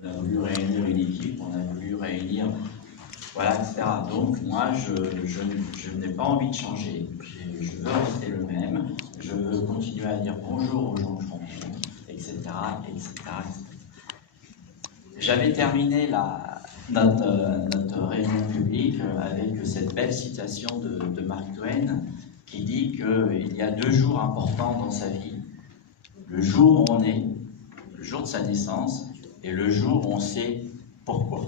On a voulu réunir une équipe, on a voulu réunir, voilà, etc. Donc moi, je n'ai pas envie de changer. Je veux rester le même. Je veux continuer à dire bonjour aux gens que je rencontre, etc., etc. J'avais terminé notre réunion publique avec cette belle citation de Mark Twain qui dit qu'il y a 2 jours importants dans sa vie. Le jour où on est, le jour de sa naissance, et le jour où on sait pourquoi.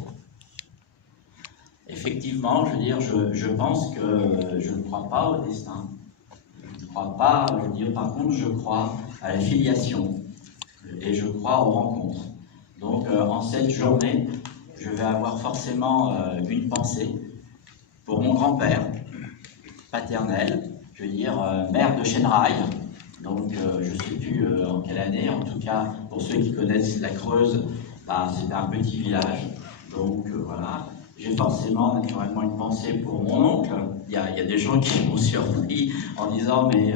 Effectivement, je veux dire, je pense que je ne crois pas au destin. Je ne crois pas, je veux dire, par contre, je crois à la filiation et je crois aux rencontres. Donc, en cette journée, je vais avoir forcément une pensée pour mon grand-père paternel, je veux dire, maire de Chêneraille. Donc, je ne sais plus en quelle année, en tout cas, pour ceux qui connaissent la Creuse, c'était un petit village. Donc, voilà. J'ai forcément, naturellement, une pensée pour mon oncle. Il y a des gens qui m'ont surpris en disant, mais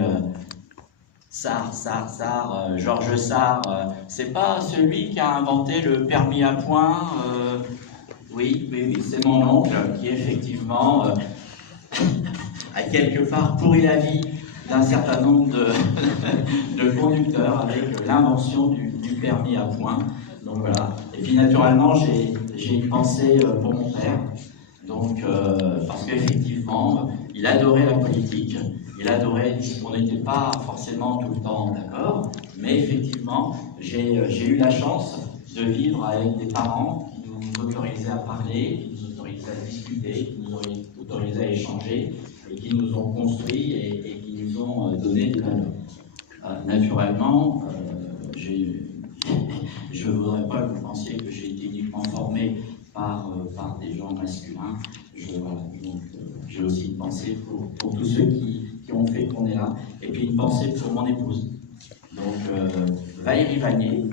Georges Sarr, c'est pas celui qui a inventé le permis à points oui, c'est mon oncle qui, effectivement, a quelque part pourri la vie d'un certain nombre de conducteurs avec l'invention du permis à points. Donc voilà. Et puis naturellement, j'ai une pensée pour mon père. Donc, parce qu'effectivement, il adorait la politique. Il adorait, on n'était pas forcément tout le temps d'accord, mais effectivement, j'ai eu la chance de vivre avec des parents qui nous autorisaient à parler, qui nous autorisaient à discuter, qui nous autorisaient à échanger, et qui nous ont construits et qui nous ont donné des valeurs. Naturellement, je ne voudrais pas que vous pensiez que j'ai été uniquement formé par des gens masculins. J'ai aussi une pensée pour tous ceux qui ont fait qu'on est là, et puis une pensée pour mon épouse. Donc, Valérie Vanier,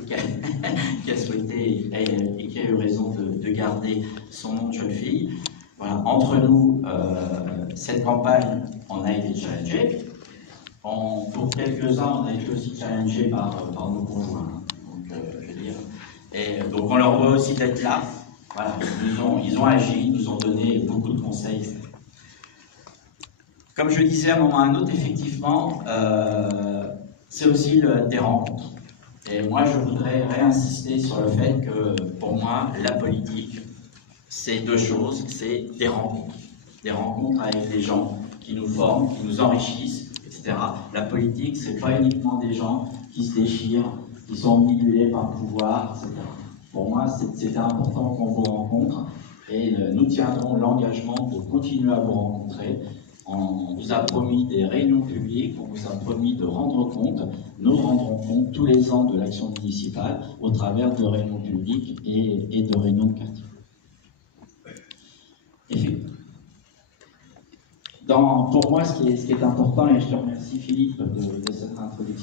qui a souhaité et qui a eu raison de garder son nom de jeune fille. Voilà, entre nous, cette campagne, on a été challengés. Pour quelques-uns, on a été aussi challengés par nos conjoints. Donc, je veux dire. Et donc, on leur doit aussi d'être là. Voilà, ils ont agi, ils nous ont donné beaucoup de conseils. Comme je disais à un moment ou à un autre, effectivement, c'est aussi des rencontres. Et moi, je voudrais réinsister sur le fait que, pour moi, la politique, c'est 2 choses, c'est des rencontres. Des rencontres avec des gens qui nous forment, qui nous enrichissent, etc. La politique, c'est pas uniquement des gens qui se déchirent, qui sont manipulés par le pouvoir, etc. Pour moi, c'était important qu'on vous rencontre et nous tiendrons l'engagement de continuer à vous rencontrer. On vous a promis des réunions publiques, on vous a promis de rendre compte. Nous rendrons compte tous les ans de l'action municipale au travers de réunions publiques et de réunions de quartier. Pour moi, ce qui est important, et je te remercie Philippe de cette introduction,